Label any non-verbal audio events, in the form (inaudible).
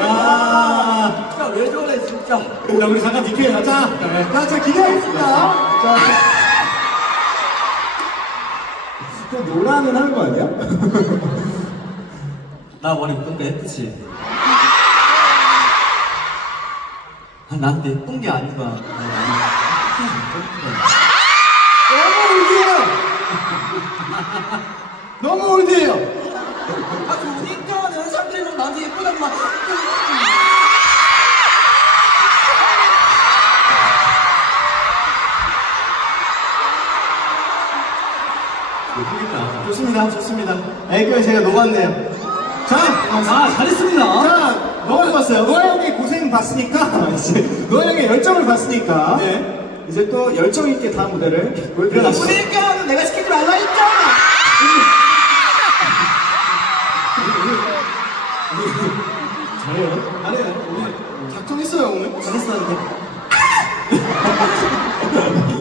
와. 왜 저래 진짜. 자, 우리 잠깐 뒤에 가자. 자, 자, 기대하겠습니다. 자. 또 노라는 하는 거 아니야? (laughs) 나 머리 이쁜데, 그치? 아, 나한테 예쁜 게 아닌 거야. 아, 너무 올드해요! (laughs) 너무 올드해요! 아, 좋으니까! 나한테 예쁘단 말. 예쁘겠다. 좋습니다, 좋습니다. 애교에 제가 녹았네요. 자, 아, 잘했습니다. 자, 너무 좋았어요. 노아 형의 고생 봤으니까, (laughs) 이제 노아 형의 열정을 봤으니까, 네. 이제 또 열정 있게 다음 무대를 보여드리겠습니다. 잘해요? 아니, 아니, 우리 작정했어요, 오늘. 잘했어요, (laughs)